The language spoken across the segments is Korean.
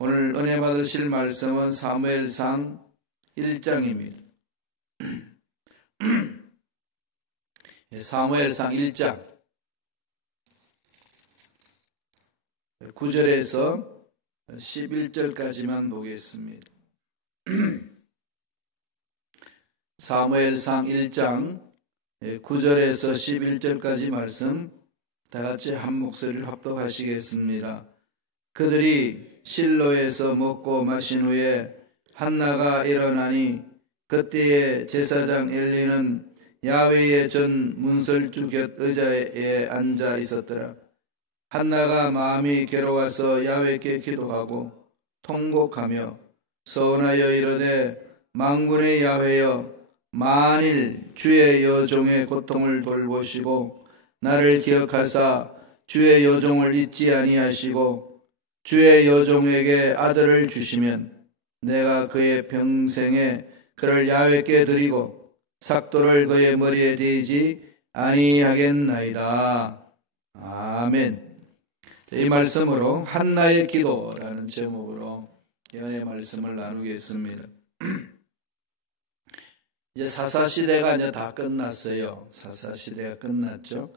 오늘 은혜 받으실 말씀은 사무엘상 1장입니다. 사무엘상 1장 9절에서 11절까지만 보겠습니다. 사무엘상 1장 9절에서 11절까지 말씀 다같이 한 목소리를 합독하시겠습니다. 그들이 실로에서 먹고 마신 후에 한나가 일어나니 그때에 제사장 엘리는 야훼의 전 문설주 곁 의자에 앉아 있었더라. 한나가 마음이 괴로워서 야훼께 기도하고 통곡하며 서원하여 이르되 만군의 야훼여 만일 주의 여종의 고통을 돌보시고 나를 기억하사 주의 여종을 잊지 아니하시고 주의 여종에게 아들을 주시면 내가 그의 평생에 그를 야훼께 드리고 삭도를 그의 머리에 대지 아니하겠나이다. 아멘. 이 말씀으로 한나의 기도라는 제목으로 연의 말씀을 나누겠습니다. 이제 사사시대가 이제 다 끝났어요. 사사시대가 끝났죠.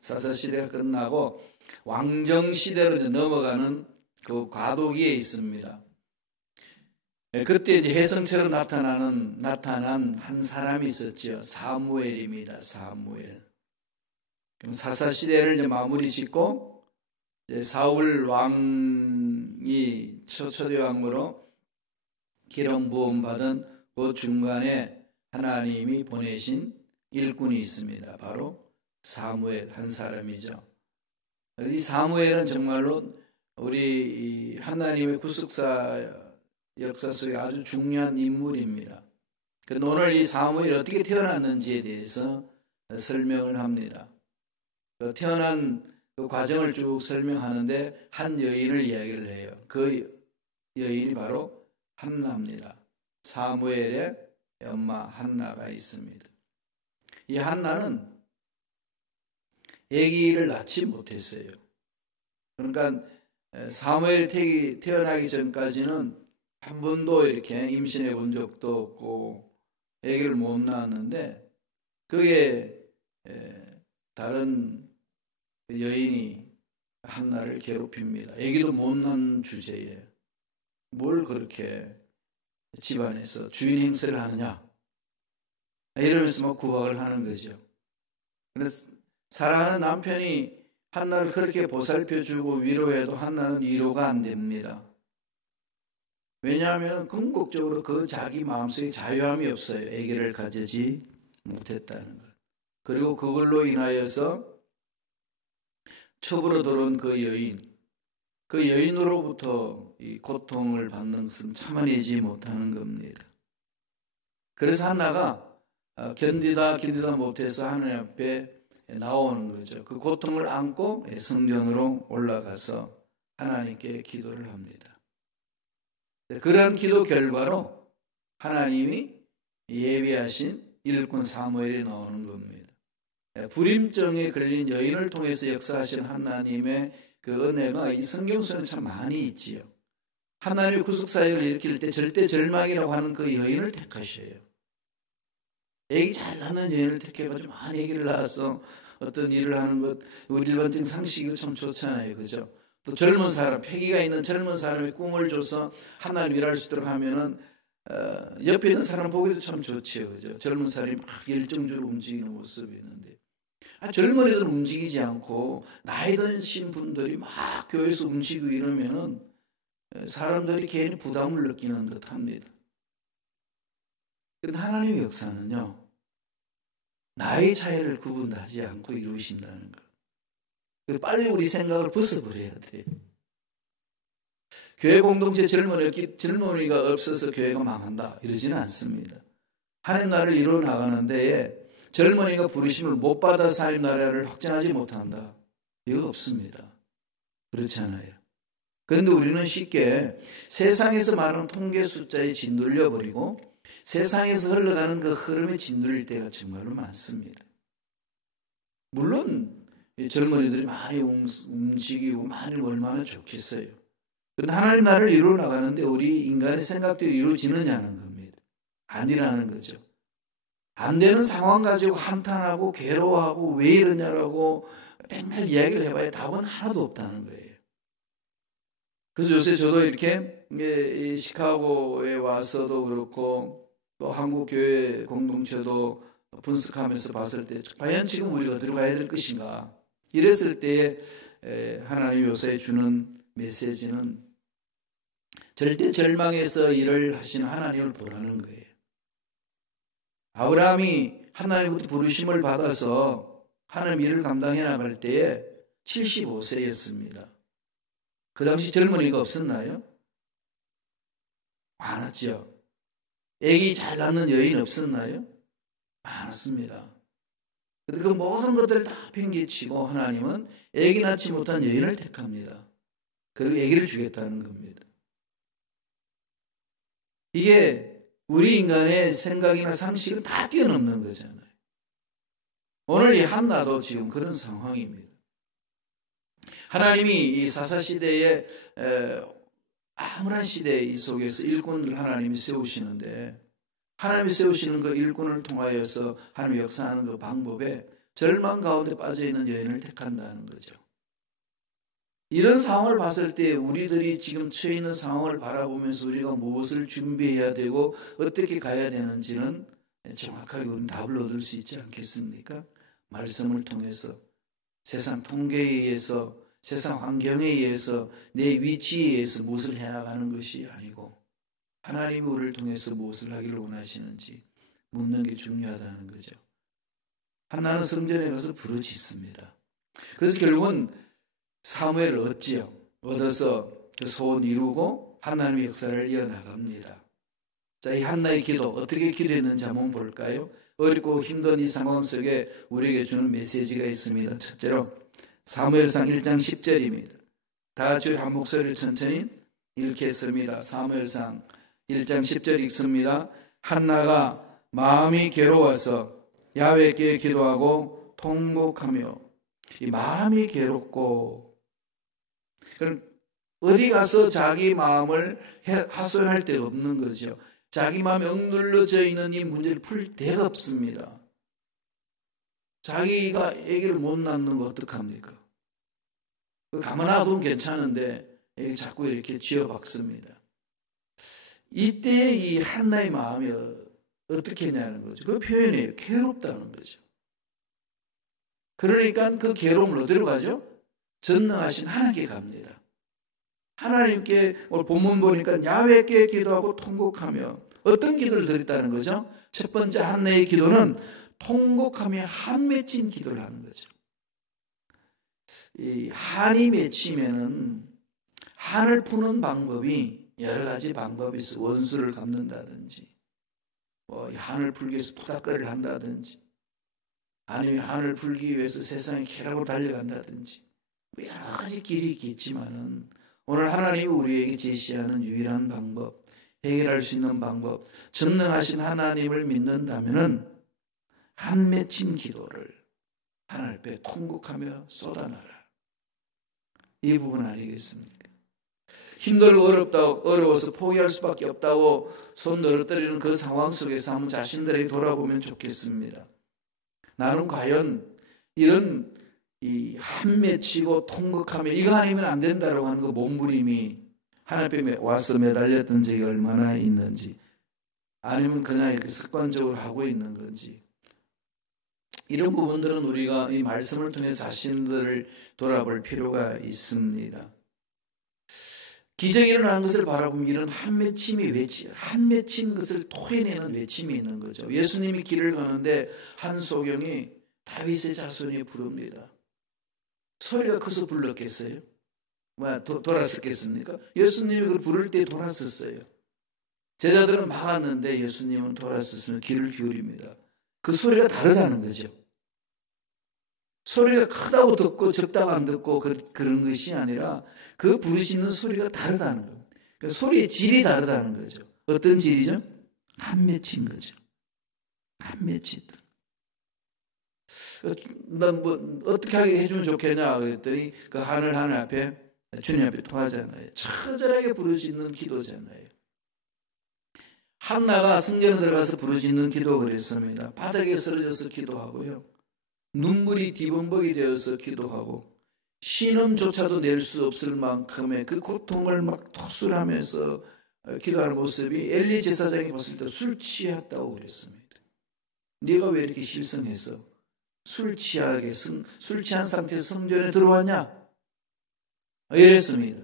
사사시대가 끝나고 왕정시대로 이제 넘어가는 그 과도기에 있습니다. 그때 이제 혜성처럼 나타난 한 사람이 있었죠. 사무엘입니다. 사무엘. 그럼 사사시대를 이제 마무리 짓고 이제 사울 왕이 초대 왕으로 기름 부음 받은 그 중간에 하나님이 보내신 일꾼이 있습니다. 바로 사무엘 한 사람이죠. 이 사무엘은 정말로 우리 하나님의 구속사 역사 속에 아주 중요한 인물입니다. 그런데 오늘 이 사무엘이 어떻게 태어났는지에 대해서 설명을 합니다. 태어난 그 과정을 쭉 설명하는데 한 여인을 이야기를 해요. 그 여인이 바로 한나입니다. 사무엘의 엄마 한나가 있습니다. 이 한나는 아기를 낳지 못했어요. 그러니까 사무엘이 태어나기 전까지는 한 번도 이렇게 임신해 본 적도 없고 아기를 못 낳았는데 그게 다른 여인이 한나를 괴롭힙니다. 아기도 못 낳은 주제에 뭘 그렇게 집안에서 주인 행세를 하느냐 이러면서 막 구박을 하는 거죠. 그래서 사랑하는 남편이 한나를 그렇게 보살펴주고 위로해도 한나는 위로가 안 됩니다. 왜냐하면 궁극적으로 그 자기 마음속에 자유함이 없어요. 아기를 가지지 못했다는 것. 그리고 그걸로 인하여서 첩으로 들어온 그 여인으로부터 이 고통을 받는 것은 참아내지 못하는 겁니다. 그래서 한나가 견디다 못해서 하나님 앞에 나오는 거죠. 그 고통을 안고 성전으로 올라가서 하나님께 기도를 합니다. 그러한 기도 결과로 하나님이 예비하신 일꾼 사무엘이 나오는 겁니다. 불임증에 걸린 여인을 통해서 역사하신 하나님의 그 은혜가 이 성경 속에 참 많이 있지요. 하나님의 구속사역을 일으킬 때 절대 절망이라고 하는 그 여인을 택하셔요. 애기 잘 낳는 여인을 택해가지고 많은 애기를 낳아서 어떤 일을 하는 것, 우리 일반적인 상식이 참 좋잖아요. 그죠? 또 젊은 사람, 패기가 있는 젊은 사람의 꿈을 줘서 하나님 일할 수 있도록 하면은, 옆에 있는 사람 보기도 참 좋지요. 그죠? 젊은 사람이 막 열정적으로 움직이는 모습이 있는데. 젊은이들 움직이지 않고, 나이 드신 분들이 막 교회에서 움직이고 이러면은, 사람들이 괜히 부담을 느끼는 듯 합니다. 그런데 하나님의 역사는요, 나이 차이를 구분하지 않고 이루신다는 것. 빨리 우리 생각을 벗어버려야 돼요. 교회 공동체 젊은이가 없어서 교회가 망한다 이러지는 않습니다. 하나님 나라를 이루어 나가는 데에 젊은이가 부르심을 못 받아서 하나님 나라를 확장하지 못한다. 이거 없습니다. 그렇지 않아요. 그런데 우리는 쉽게 세상에서 말하는 통계 숫자에 짓눌려버리고 세상에서 흘러가는 그 흐름에 짓눌릴 때가 정말로 많습니다. 물론 젊은이들이 많이 움직이고 많이 얼마나 좋겠어요. 그런데 하나님 나라를 이루어 나가는데 우리 인간의 생각들이 이루어지느냐는 겁니다. 아니라는 거죠. 안 되는 상황 가지고 한탄하고 괴로워하고 왜 이러냐라고 맨날 이야기를 해봐야 답은 하나도 없다는 거예요. 그래서 요새 저도 이렇게 이 시카고에 와서도 그렇고 또 한국 교회 공동체도 분석하면서 봤을 때 과연 지금 우리가 들어가야 될 것인가? 이랬을 때에 하나님 요새 주는 메시지는 절대 절망에서 일을 하시는 하나님을 보라는 거예요. 아브라함이 하나님부터 부르심을 받아서 하나님 일을 감당해 나갈 때에 75세였습니다. 그 당시 젊은이가 없었나요? 많았죠. 애기 잘 낳는 여인 없었나요? 많았습니다. 그 모든 것들을 다 팽개치고 하나님은 애기 낳지 못한 여인을 택합니다. 그리고 애기를 주겠다는 겁니다. 이게 우리 인간의 생각이나 상식은 다 뛰어넘는 거잖아요. 오늘 이 한나도 지금 그런 상황입니다. 하나님이 이 사사시대에 암울한 시대 이 속에서 일꾼을 하나님이 세우시는데 하나님이 세우시는 그 일꾼을 통하여서 하나님이 역사하는 그 방법에 절망 가운데 빠져있는 여인을 택한다는 거죠. 이런 상황을 봤을 때 우리들이 지금 처해 있는 상황을 바라보면서 우리가 무엇을 준비해야 되고 어떻게 가야 되는지는 정확하게 우리는 답을 얻을 수 있지 않겠습니까? 말씀을 통해서 세상 통계에 의해서 세상 환경에 의해서 내 위치에 의해서 무엇을 해나가는 것이 아니고 하나님이 우리를 통해서 무엇을 하기를 원하시는지 묻는 게 중요하다는 거죠. 한나는 성전에 가서 부르짖습니다. 그래서 결국은 사무엘을 얻지요. 얻어서 그 소원 이루고 하나님의 역사를 이어나갑니다. 자, 이 한나의 기도 어떻게 기도했는지 한번 볼까요? 어렵고 힘든 이 상황 속에 우리에게 주는 메시지가 있습니다. 첫째로 사무엘상 1장 10절입니다. 다 같이 한 목소리를 천천히 읽겠습니다. 사무엘상 1장 10절 읽습니다. 한나가 마음이 괴로워서 야훼께 기도하고 통곡하며 이 마음이 괴롭고 그럼 어디 가서 자기 마음을 하소연할 데가 없는 거죠. 자기 마음이 억눌러져 있는 이 문제를 풀 데가 없습니다. 자기가 아기를 못 낳는 거 어떡합니까? 가만 놔두면 괜찮은데 자꾸 이렇게 쥐어박습니다. 이때 이 한나의 마음이 어떻게 했냐는 거죠. 그 표현이에요. 괴롭다는 거죠. 그러니까 그 괴로움을 어디로 가죠? 전능하신 하나님께 갑니다. 하나님께 오늘 본문 보니까 야훼께 기도하고 통곡하며 어떤 기도를 드렸다는 거죠? 첫 번째 한나의 기도는 통곡하며 한 맺힌 기도를 하는 거죠. 이 한이 맺히면은 한을 푸는 방법이 여러 가지 방법이 있어. 원수를 갚는다든지, 한을 풀기 위해서 푸닥거리를 한다든지, 아니면 한을 풀기 위해서 세상에 쾌락으로 달려간다든지, 여러 가지 길이 있겠지만은 오늘 하나님이 우리에게 제시하는 유일한 방법, 해결할 수 있는 방법, 전능하신 하나님을 믿는다면은 한 맺힌 기도를 하나님 앞에 통곡하며 쏟아내라. 이 부분 아니겠습니까? 힘들고 어려워서 포기할 수밖에 없다고 손 늘어뜨리는 그 상황 속에서 한번 자신들에게 돌아보면 좋겠습니다. 나는 과연 이런 이 한 맺히고 통곡하며 이거 아니면 안 된다라고 하는 그 몸부림이 하나님 앞에 와서 매달렸던 적이 얼마나 있는지, 아니면 그냥 이렇게 습관적으로 하고 있는 건지, 이런 부분들은 우리가 이 말씀을 통해 자신들을 돌아볼 필요가 있습니다. 기적이 일어나는 것을 바라보면 이런 한 맺힌 것을 토해내는 외침이 있는 거죠. 예수님이 길을 가는데 한 소경이 다윗의 자손이 부릅니다. 소리가 커서 불렀겠어요? 돌았었겠습니까? 예수님이 그걸 부를 때 돌았었어요. 제자들은 막았는데 예수님은 돌았었으면 귀를 기울입니다. 그 소리가 다르다는 거죠. 소리가 크다고 듣고 적다고 안 듣고 그런 것이 아니라 그 부르시는 소리가 다르다는 거예요. 그 소리의 질이 다르다는 거죠. 어떤 질이죠? 한 맺힌 거죠. 한 맺히다. 난 어떻게 하게 해주면 좋겠냐 그랬더니 그 하늘 앞에 주님 앞에 토하잖아요. 처절하게 부르짖는 기도잖아요. 한나가 성전에 들어가서 부르짖는 기도 그랬습니다. 바닥에 쓰러져서 기도하고요. 눈물이 뒤범벅이 되어서 기도하고 신음조차도 낼 수 없을 만큼의 그 고통을 막 토술하면서 기도하는 모습이 엘리 제사장이 봤을 때 술 취했다고 그랬습니다. 네가 왜 이렇게 실성해서 술 취한 상태에서 성전에 들어왔냐? 이랬습니다.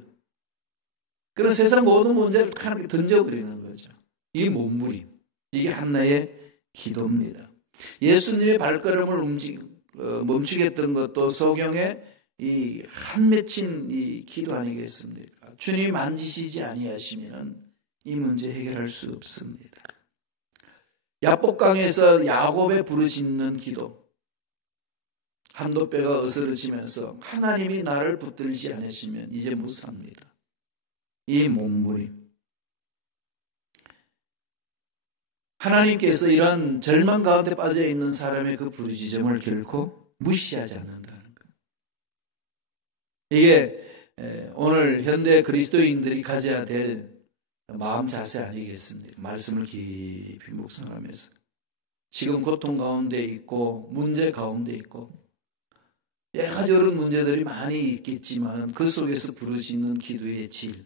그런 세상 모든 문제를 하나님께 던져버리는 거죠. 이 몸부림, 이게 한나의 기도입니다. 예수님의 발걸음을 멈추게 했던 것도 소경의 이 한맺힌 이 기도 아니겠습니까? 주님 만지시지 아니하시면 이 문제 해결할 수 없습니다. 야복강에서 야곱의 부르짖는 기도, 한도뼈가 으스러지면서 하나님이 나를 붙들지 않으시면 이제 못 삽니다. 이 몸부림. 하나님께서 이런 절망 가운데 빠져 있는 사람의 그 부르짖음을 결코 무시하지 않는다는 거예요. 이게 오늘 현대 그리스도인들이 가져야 될 마음 자세 아니겠습니까? 말씀을 깊이 묵상하면서 지금 고통 가운데 있고 문제 가운데 있고 여러 가지 어려운 문제들이 많이 있겠지만 그 속에서 부르짖는 기도의 질,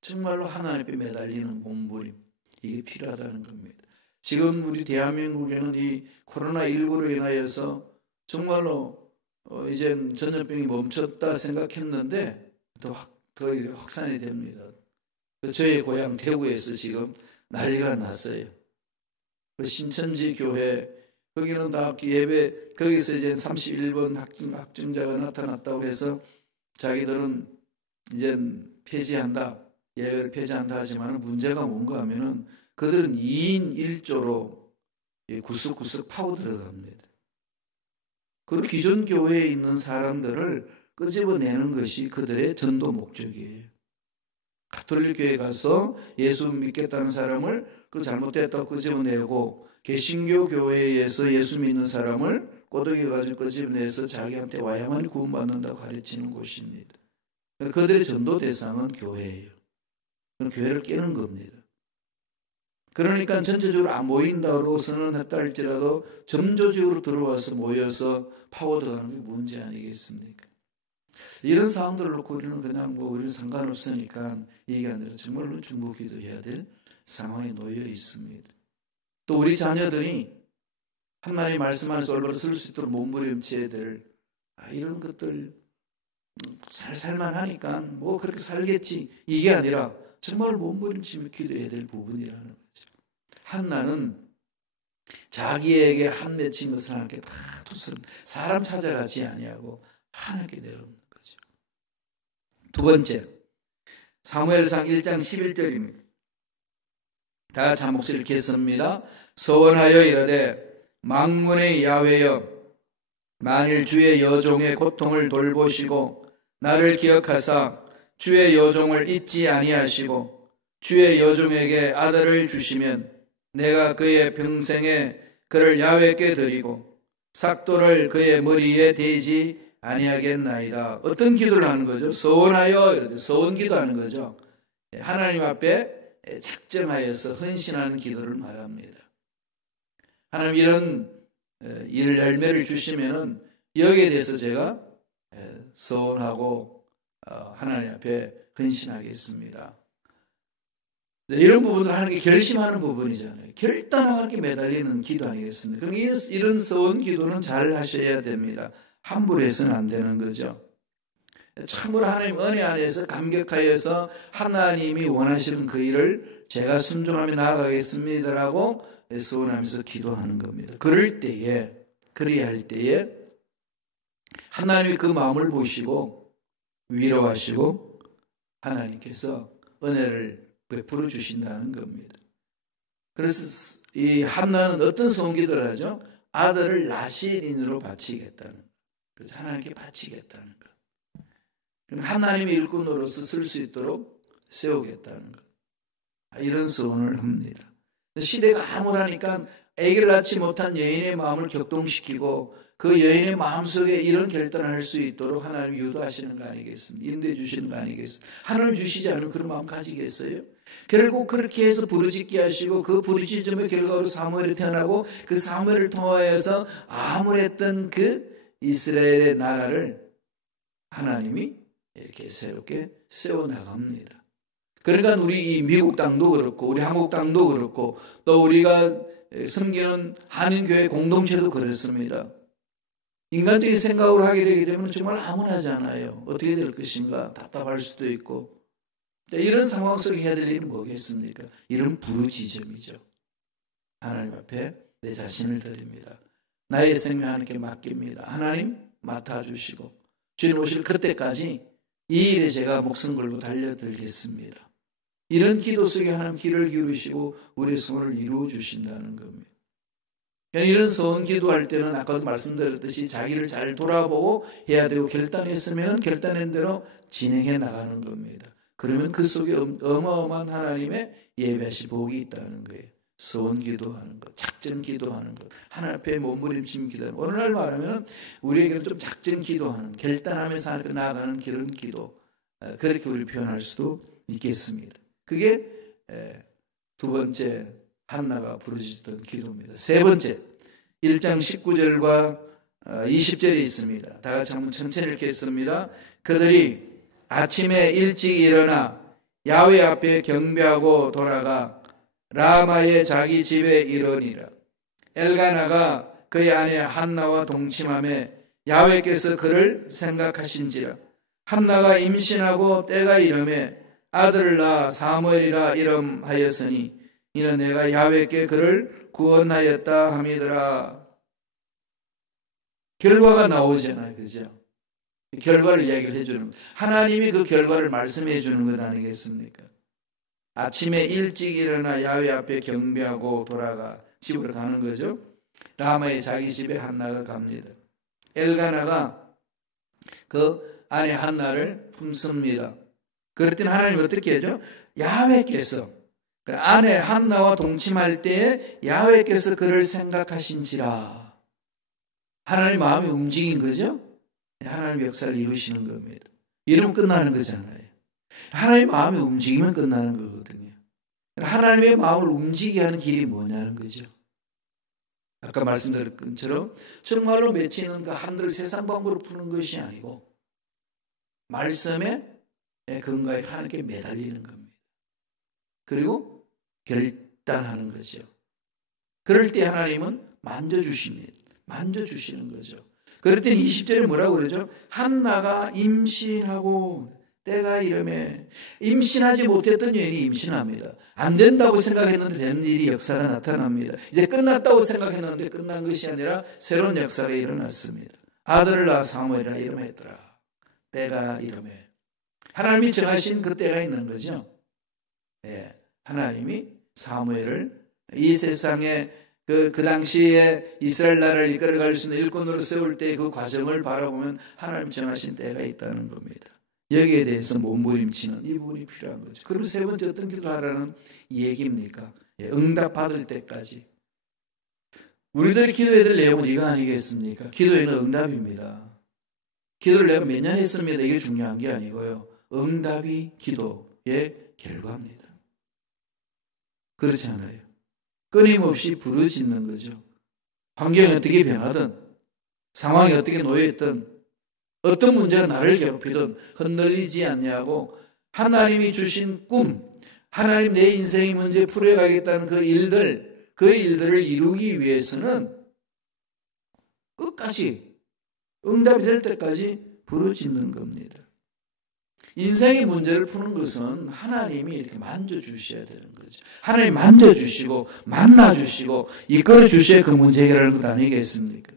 정말로 하나님 앞에 매달리는 몸부림, 이게 필요하다는 겁니다. 지금 우리 대한민국에는 이 코로나19로 인하여서 정말로 이젠 전염병이 멈췄다 생각했는데 더 확산이 됩니다. 저희 고향 대구에서 지금 난리가 났어요. 신천지 교회, 거기는 다 예배, 거기서 이제 31번 확진자가 나타났다고 해서 자기들은 이제 폐지한다, 예배를 폐지한다 하지만 문제가 뭔가 하면은 그들은 2인 1조로 구석구석 파고 들어갑니다. 그리고 기존 교회에 있는 사람들을 끄집어내는 것이 그들의 전도 목적이에요. 가톨릭 교회 가서 예수 믿겠다는 사람을 그 잘못됐다고 끄집어내고 개신교 교회에서 예수 믿는 사람을 꼬드겨 가지고 끄집어내서 자기한테 와야만 구원받는다고 가르치는 곳입니다. 그들의 전도 대상은 교회예요. 교회를 깨는 겁니다. 그러니까 전체적으로 안 모인다고 선언했다 할지라도 점조적으로 들어와서 모여서 파고들어가는 게 문제 아니겠습니까? 이런 상황들을 놓고 우리는 그냥 우리는 상관없으니까 얘기 안 해도 정말로 중보 기도해야 될 상황에 놓여 있습니다. 또 우리 자녀들이 하나님 말씀 안에서 올바로 쓸 수 있도록 몸부림쳐야 될 이런 것들 잘 살만 하니까 뭐 그렇게 살겠지, 이게 아니라 정말 몸부림치며 기도해야 될 부분이라는 거죠. 한나는 자기에게 한 맺힌 것을 하나님께 다 두스름, 사람 찾아가지 아니하고 하나님께 내려놓는 거죠. 두 번째, 사무엘상 1장 11절입니다. 다 같이 한 목소리를 읽겠습니다. 서원하여 이르되 망군의 야훼여, 만일 주의 여종의 고통을 돌보시고 나를 기억하사 주의 여종을 잊지 아니하시고 주의 여종에게 아들을 주시면 내가 그의 평생에 그를 야훼께 드리고 삭도를 그의 머리에 대지 아니하겠나이다. 어떤 기도를 하는 거죠? 서원하여, 서원 기도하는 거죠. 하나님 앞에 작정하여서 헌신하는 기도를 말합니다. 하나님 이런 열매를 주시면은 여기에 대해서 제가 서원하고 하나님 앞에 헌신하겠습니다. 이런 부분들 하나님께 결심하는 부분이잖아요. 결단하게 매달리는 기도 아니겠습니까? 그럼 이런 서원 기도는 잘 하셔야 됩니다. 함부로 해서는 안 되는 거죠. 참으로 하나님 은혜 안에서 감격하여서 하나님이 원하시는 그 일을 제가 순종하며 나아가겠습니다라고 서원하면서 기도하는 겁니다. 그래야 할 때에 하나님이 그 마음을 보시고 위로하시고 하나님께서 은혜를 베풀어 주신다는 겁니다. 그래서 이 한나는 어떤 소원기도를 하죠? 아들을 나시린으로 바치겠다는 것. 그래서 하나님께 바치겠다는 것. 하나님의 일꾼으로서 쓸 수 있도록 세우겠다는 것. 이런 소원을 합니다. 시대가 암울하니까 아기를 낳지 못한 여인의 마음을 격동시키고 그 여인의 마음속에 이런 결단을 할 수 있도록 하나님 유도하시는 거 아니겠습니까? 인도해 주시는 거 아니겠습니까? 하나님 주시지 않으면 그런 마음 가지겠어요? 결국 그렇게 해서 부르짖게 하시고 그 부르짖음의 결과로 사무엘이 태어나고 그 사무엘을 통하여서 아물했던 그 이스라엘의 나라를 하나님이 이렇게 새롭게 세워나갑니다. 그러니까 우리 이 미국 땅도 그렇고 우리 한국 땅도 그렇고 또 우리가 섬기는 한인교회 공동체도 그렇습니다. 인간적인 생각으로 하게 되게 되면 정말 암울하잖아요. 어떻게 될 것인가 답답할 수도 있고 이런 상황 속에 해야 될 일은 뭐겠습니까? 이런 부르짖음이죠. 하나님 앞에 내 자신을 드립니다. 나의 생명 하나님께 맡깁니다. 하나님 맡아주시고 주님 오실 그때까지 이 일에 제가 목숨 걸고 달려들겠습니다. 이런 기도 속에 하나님 귀를 기울이시고 우리의 소원을 이루어 주신다는 겁니다. 이런 소원 기도할 때는 아까도 말씀드렸듯이 자기를 잘 돌아보고 해야 되고 결단했으면 결단한 대로 진행해 나가는 겁니다. 그러면 그 속에 어마어마한 하나님의 예배하신 복이 있다는 거예요. 소원 기도하는 것, 작전 기도하는 것, 하나님 앞에 몸부림치며 기도하는 것. 오늘날 말하면 우리에게는 좀 작전 기도하는, 결단하면서 하나님께 나아가는 그런 기도, 그렇게 우리 표현할 수도 있겠습니다. 그게 두 번째 한나가 부르짖던 기도입니다. 세 번째 1장 19절과 20절에 있습니다. 다 같이 한번 천천히 읽겠습니다. 그들이 아침에 일찍 일어나 야훼 앞에 경배하고 돌아가 라마의 자기 집에 이르니라. 엘가나가 그의 아내 한나와 동침하며 야훼께서 그를 생각하신지라. 한나가 임신하고 때가 이르매 아들을 낳아 사무엘이라 이름하였으니 이는 내가 야훼께 그를 구원하였다 함이더라. 결과가 나오잖아요. 그죠? 결과를 이야기를 해주는 것. 하나님이 그 결과를 말씀해 주는 것 아니겠습니까? 아침에 일찍 일어나 야훼 앞에 경배하고 돌아가 집으로 가는 거죠. 라마의 자기 집에 한나가 갑니다. 엘가나가 그 아내 한나를 품습니다. 그럴 때는 하나님 어떻게 하죠? 야훼께서 아내 한나와 동침할 때에 야훼께서 그를 생각하신지라. 하나님 마음이 움직인 거죠? 하나님 역사를 이루시는 겁니다. 이러면 끝나는 거잖아요. 하나님 마음이 움직이면 끝나는 거거든요. 하나님의 마음을 움직이게 하는 길이 뭐냐는 거죠. 아까 말씀드린 것처럼 정말로 맺히는 그 한들 세상 방법으로 푸는 것이 아니고 말씀에 근거에 하나님께 매달리는 겁니다. 그리고 결단하는 거죠. 그럴 때 하나님은 만져주십니다. 만져주시는 거죠. 그럴 때 20절에 뭐라고 그러죠? 한나가 임신하고 때가 이르매 임신하지 못했던 여인이 임신합니다. 안 된다고 생각했는데 되는 일이 역사가 나타납니다. 이제 끝났다고 생각했는데 끝난 것이 아니라 새로운 역사가 일어났습니다. 아들을 낳아 사무엘이라 이름했더라. 때가 이르매 하나님이 정하신 그 때가 있는 거죠. 네, 하나님이 사무엘을 이 세상에 그 당시에 이스라엘 나라를 이끌어갈 수 있는 일꾼으로 세울 때 그 과정을 바라보면 하나님 정하신 때가 있다는 겁니다. 여기에 대해서 몸부림치는 이 부분이 필요한 거죠. 그럼 세 번째 어떤 기도하라는 얘기입니까? 응답 받을 때까지. 우리들이 기도해야 될 내용은 이거 아니겠습니까? 기도에는 응답입니다. 기도를 내가 몇 년 했습니다. 이게 중요한 게 아니고요. 응답이 기도의 결과입니다. 그렇지 않아요? 끊임없이 부르짖는 거죠. 환경이 어떻게 변하든 상황이 어떻게 놓여있든 어떤 문제가 나를 괴롭히든 흔들리지 않냐고 하나님이 주신 꿈, 하나님 내 인생의 문제 풀어가겠다는 그 일들을 이루기 위해서는 끝까지 응답이 될 때까지 부르짖는 겁니다. 인생의 문제를 푸는 것은 하나님이 이렇게 만져주셔야 되는 거죠. 하나님 만져주시고 만나주시고 이끌어주셔야 그 문제 해결하는 것 아니겠습니까?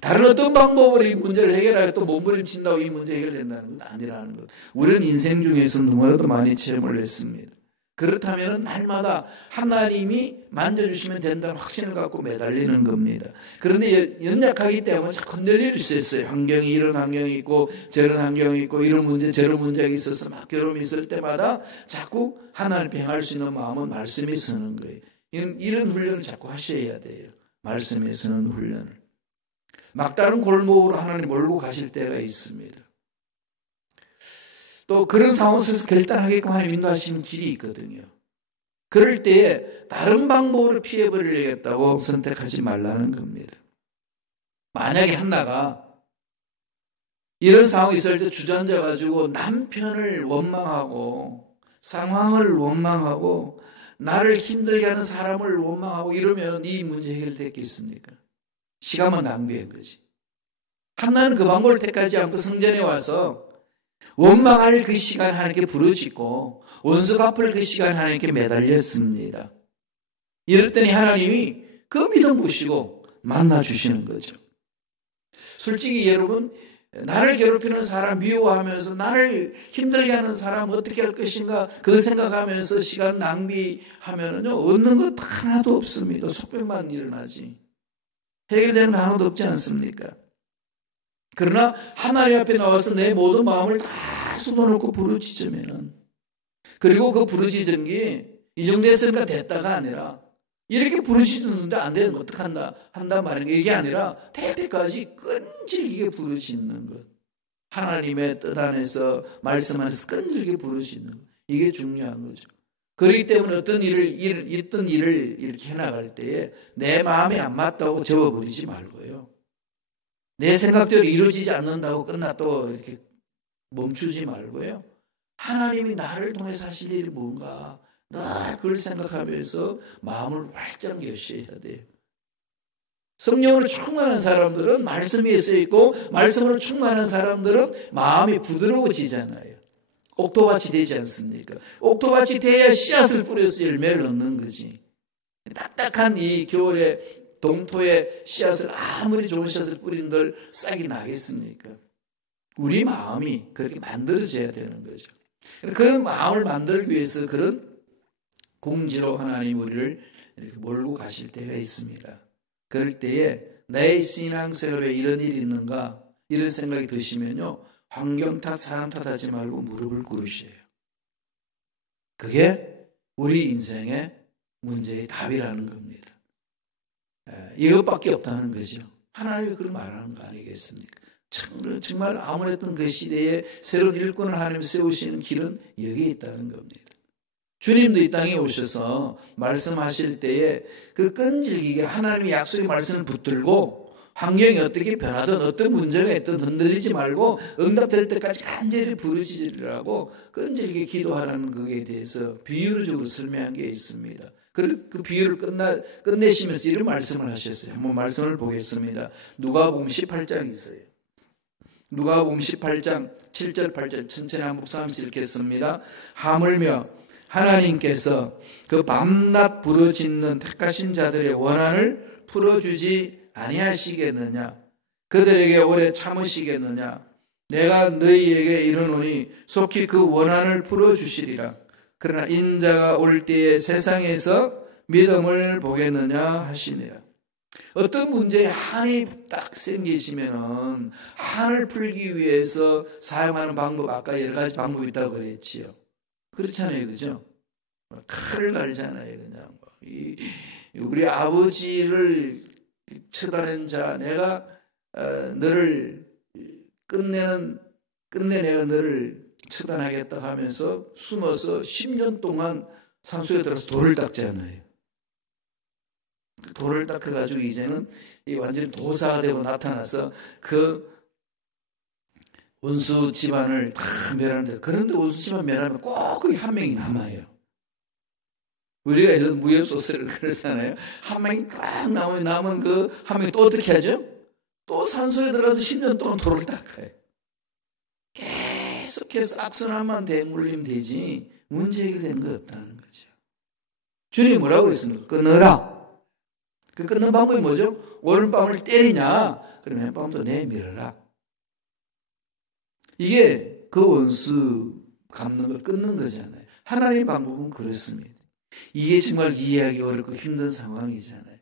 다른 어떤 방법으로 이 문제를 해결하여 또 몸부림친다고 이 문제 해결된다는 건 아니라는 것. 우리는 인생 중에서 너무나도 많이 체험을 했습니다. 그렇다면 날마다 하나님이 만져주시면 된다는 확신을 갖고 매달리는 겁니다. 그런데 연약하기 때문에 자꾸 흔들릴 수 있어요. 환경이 이런 환경이 있고 저런 환경이 있고 이런 문제 저런 문제가 있어서 막 괴로움이 있을 때마다 자꾸 하나님 행할 수 있는 마음은 말씀이 서는 거예요. 이런 훈련을 자꾸 하셔야 돼요. 말씀에 서는 훈련을. 막다른 골목으로 하나님 몰고 가실 때가 있습니다. 또 그런 상황 속에서 결단하게끔 하나님 인도하시는 길이 있거든요. 그럴 때에 다른 방법으로 피해버리겠다고 선택하지 말라는 겁니다. 만약에 한나가 이런 상황이 있을 때 주저앉아 가지고 남편을 원망하고 상황을 원망하고 나를 힘들게 하는 사람을 원망하고 이러면 이 문제 해결됐겠습니까? 시간만 낭비한 거지. 한나는 그 방법을 택하지 않고 성전에 와서 원망할 그 시간 하나님께 부르짖고 원수 갚을 그 시간 하나님께 매달렸습니다. 이랬더니 하나님이 그 믿음 보시고 만나주시는 거죠. 솔직히 여러분, 나를 괴롭히는 사람 미워하면서 나를 힘들게 하는 사람 어떻게 할 것인가 그 생각하면서 시간 낭비하면은요 얻는 것 하나도 없습니다. 속병만 일어나지. 해결되는 거 하나도 없지 않습니까? 그러나 하나님 앞에 나와서 내 모든 마음을 다 쏟아놓고 부르짖으면은, 그리고 그 부르짖은 게 이 정도 했으니까 됐다가 아니라 이렇게 부르짖는데 안 되는 거 어떡한다 한단 말이에요. 이게 아니라 될 때까지 끈질기게 부르짖는 것. 하나님의 뜻 안에서 말씀 안에서 끈질기게 부르짖는 것. 이게 중요한 거죠. 그렇기 때문에 어떤 일을 이렇게 해나갈 때에 내 마음에 안 맞다고 접어버리지 말고요. 내 생각대로 이루어지지 않는다고 끝났다고 이렇게 멈추지 말고요. 하나님이 나를 통해서 하실 일이 뭔가 늘 그걸 생각하면서 마음을 활짝 여셔야 돼요. 성령으로 충만한 사람들은 말씀 위에 써있고 말씀으로 충만한 사람들은 마음이 부드러워지잖아요. 옥토밭이 되지 않습니까? 옥토밭이 돼야 씨앗을 뿌려서 열매를 얻는 거지. 딱딱한 이 겨울에 동토에 씨앗을 아무리 좋은 씨앗을 뿌린들 싹이 나겠습니까? 우리 마음이 그렇게 만들어져야 되는 거죠. 그런 마음을 만들기 위해서 그런 공지로 하나님 우리를 이렇게 몰고 가실 때가 있습니다. 그럴 때에 내 신앙생활에 이런 일이 있는가 이런 생각이 드시면요, 환경 탓 사람 탓하지 말고 무릎을 꿇으셔요. 그게 우리 인생의 문제의 답이라는 겁니다. 이것밖에 없다는 거죠. 하나님이 그런 말하는 거 아니겠습니까? 정말 아무랬던 그 시대에 새로운 일꾼을 하나님 세우시는 길은 여기에 있다는 겁니다. 주님도 이 땅에 오셔서 말씀하실 때에 그 끈질기게 하나님의 약속의 말씀을 붙들고 환경이 어떻게 변하든 어떤 문제가 있든 흔들리지 말고 응답될 때까지 간절히 부르짖으라고 끈질기게 기도하라는 것에 대해서 비유적으로 설명한 게 있습니다. 그 비유를 끝내시면서 이런 말씀을 하셨어요. 한번 말씀을 보겠습니다. 누가복음 18장이 있어요. 누가복음 18장 7절 8절 천천히 한번 묵상하면서 읽겠습니다. 하물며 하나님께서 그 밤낮 부르짖는 택하신 자들의 원한을 풀어주지 아니하시겠느냐? 그들에게 오래 참으시겠느냐? 내가 너희에게 이르노니 속히 그 원한을 풀어주시리라. 그러나 인자가 올 때에 세상에서 믿음을 보겠느냐 하시니라. 어떤 문제에 한이 딱 생기시면은 한을 풀기 위해서 사용하는 방법, 아까 여러 가지 방법이 있다고 그랬지요. 그렇잖아요, 그죠? 칼을 갈잖아요, 그냥. 우리 아버지를 처단한 자, 내가 너를 끝내 내가 너를 처단하겠다 하면서 숨어서 10년 동안 산속에 들어가서 돌을 닦잖아요. 돌을 닦아가지고 이제는 완전히 도사가 되고 나타나서 그 원수 집안을 다 멸하는데, 그런데 원수 집안 멸하면 꼭 거기 한 명이 남아요. 우리가 이런 무협 소설을 그러잖아요. 한 명이 꽉 남은 그 한 명이 또 어떻게 하죠? 또 산소에 들어가서 10년 동안 돌을 닦아요. 계속해서 악순환만 대물림 되지 문제 해결되는 거 없다는 거죠. 주님이 뭐라고 그랬습니까? 끊어라. 그 끊는 방법이 뭐죠? 오른밤을 때리냐? 그러면 왼밤도 내밀어라. 이게 그 원수 갚는 걸 끊는 거잖아요. 하나님의 방법은 그렇습니다. 이게 정말 이해하기 어렵고 힘든 상황이잖아요.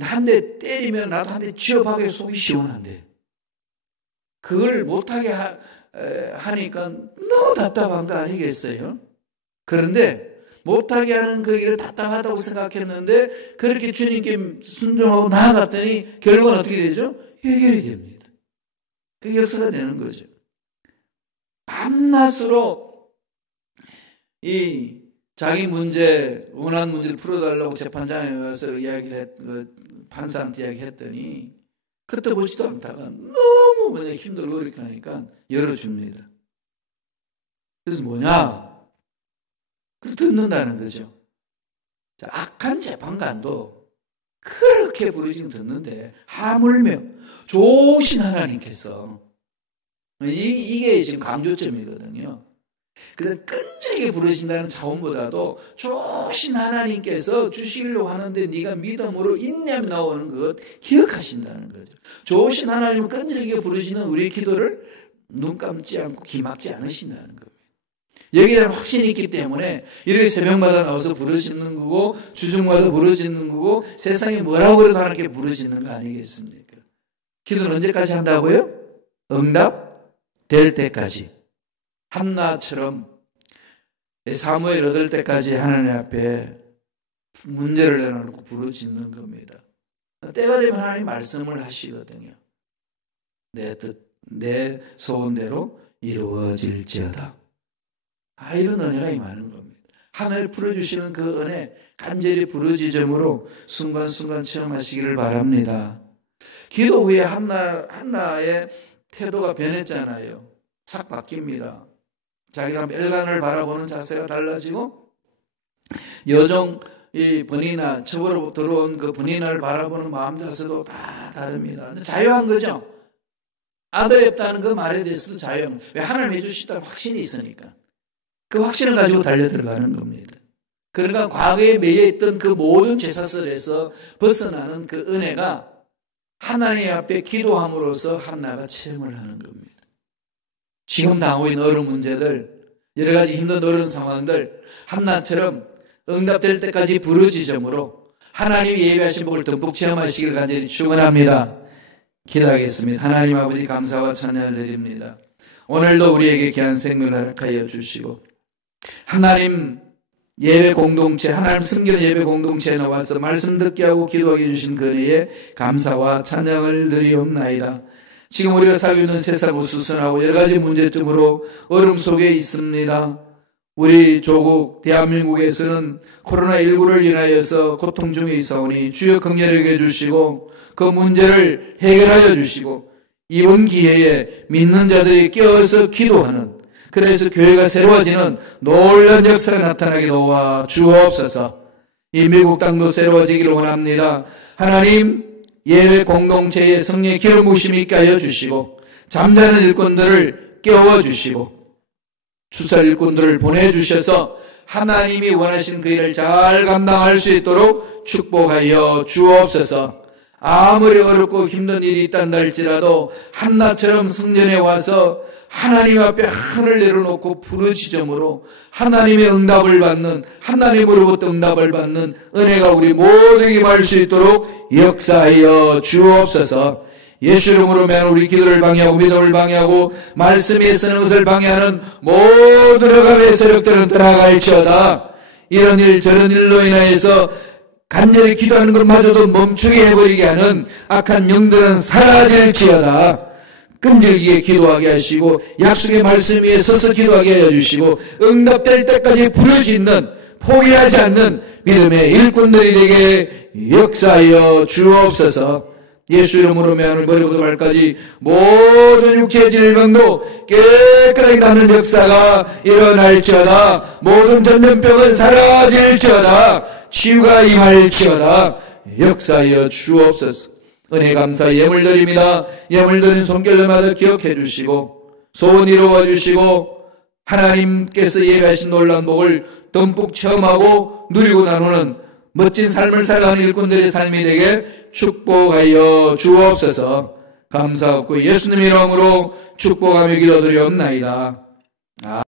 한 대 때리면 나도 한 대 쥐어박여 속이 시원한데 그걸 못하게 하니까 너무 답답한 거 아니겠어요? 그런데 못하게 하는 그 일을 답답하다고 생각했는데 그렇게 주님께 순종하고 나아갔더니 결과는 어떻게 되죠? 해결이 됩니다. 그게 역사가 되는 거죠. 밤낮으로 이 자기 문제, 원한 문제를 풀어달라고 재판장에 가서 판사한테 이야기했더니 그때 보지도 않다가 너무 힘들고 노력하니까 열어줍니다. 그래서 뭐냐? 그걸 듣는다는 거죠. 자, 악한 재판관도 그렇게 부르짖어 듣는데 하물며 좋으신 하나님께서 이게 지금 강조점이거든요. 그래서 끈질기게 부르신다는 차원보다도 좋으신 하나님께서 주시려고 하는데 네가 믿음으로 인내하며 나오는 것 기억하신다는 거죠. 좋으신 하나님은 끈질기게 부르시는 우리의 기도를 눈 감지 않고 기막지 않으신다는 겁니다. 여기에 대한 확신이 있기 때문에 이렇게 새벽마다 나와서 부르짖는 거고 주중마다 부르짖는 거고 세상에 뭐라고 그래도 하나님께 부르짖는 거 아니겠습니까? 기도는 언제까지 한다고요? 응답 될 때까지. 한나처럼 사무엘 얻을 때까지 하나님 앞에 문제를 내놓고 부르짖는 겁니다. 때가 되면 하나님 말씀을 하시거든요. 내 뜻, 내 소원대로 이루어질지어다. 이런 은혜가 임하는 겁니다. 하늘 풀어주시는 그 은혜 간절히 부르짖음으로 순간순간 체험하시기를 바랍니다. 기도 후에 한나의 태도가 변했잖아요. 싹 바뀝니다. 자기가 멜간을 바라보는 자세가 달라지고 여종 이 번이나 처으로 들어온 그 번이나를 바라보는 마음 자세도 다 다릅니다. 자유한 거죠. 아들이 없다는 그 말에 대해서도 자유한 거예요. 왜? 하나님 해주시다는 확신이 있으니까. 그 확신을 가지고 달려 들어가는 겁니다. 그러니까 과거에 매여있던 그 모든 죄사슬에서 벗어나는 그 은혜가 하나님 앞에 기도함으로써 한나가 체험을 하는 겁니다. 지금 당하고 있는 어려운 문제들, 여러 가지 힘든 어려운 상황들, 한나처럼 응답될 때까지 부르짖음으로 하나님이 예비하신 복을 듬뿍 체험하시기를 간절히 축원합니다. 기도하겠습니다. 하나님 아버지 감사와 찬양을 드립니다. 오늘도 우리에게 귀한 생명을 허락하여 주시고 하나님 예배 공동체, 하나님 섬기는 예배 공동체에 나와서 말씀 듣게 하고 기도하게 해주신 그 은혜에 감사와 찬양을 드리옵나이다. 지금 우리가 살고 있는 세상 우수선하고 여러 가지 문제점으로 어려움 속에 있습니다. 우리 조국 대한민국에서는 코로나19를 인하여서 고통 중에 있사오니 주여 긍휼히 여겨주시고 그 문제를 해결하여 주시고 이번 기회에 믿는 자들이 깨어서 기도하는, 그래서 교회가 새로워지는 놀라운 역사가 나타나게 도와 주옵소서. 이 미국 땅도 새로워지기를 원합니다. 하나님 예배 공동체의 성령의 기름 부으심이 있게 하여 주시고 잠자는 일꾼들을 깨워주시고 추설 일꾼들을 보내주셔서 하나님이 원하시는 그 일을 잘 감당할 수 있도록 축복하여 주옵소서. 아무리 어렵고 힘든 일이 있단다 할지라도 한나처럼 성전에 와서 하나님 앞에 하늘을 내려놓고 부르짖음으로 하나님의 응답을 받는, 하나님으로부터 응답을 받는 은혜가 우리 모두에게 임할 수 있도록 역사하여 주옵소서. 예수 이름으로 매한 우리 기도를 방해하고 믿음을 방해하고 말씀에 쓰는 것을 방해하는 모든 억압의 세력들은 떠나갈지어다. 이런 일 저런 일로 인하여서 간절히 기도하는 것마저도 멈추게 해버리게 하는 악한 영들은 사라질지어다. 끈질기게 기도하게 하시고 약속의 말씀 위에 서서 기도하게 하여 주시고 응답될 때까지 부르짖는, 포기하지 않는 믿음의 일꾼들이 되게 역사하여 주옵소서. 예수 이름으로 매하늘 머리부터 발까지 모든 육체의 질병도 깨끗하게 낫는 역사가 일어날지어다. 모든 전염병은 사라질지어다. 치유가 임할지어다. 역사하여 주옵소서. 은혜 감사 예물 드립니다. 예물 드린 손길마다 기억해 주시고 소원 이루어 주시고 하나님께서 예배하신 놀라운 복을 듬뿍 체험하고 누리고 나누는 멋진 삶을 살아가는 일꾼들의 삶이 되게 축복하여 주옵소서. 감사하고 예수님 이름으로 축복하며 기도드리옵나이다.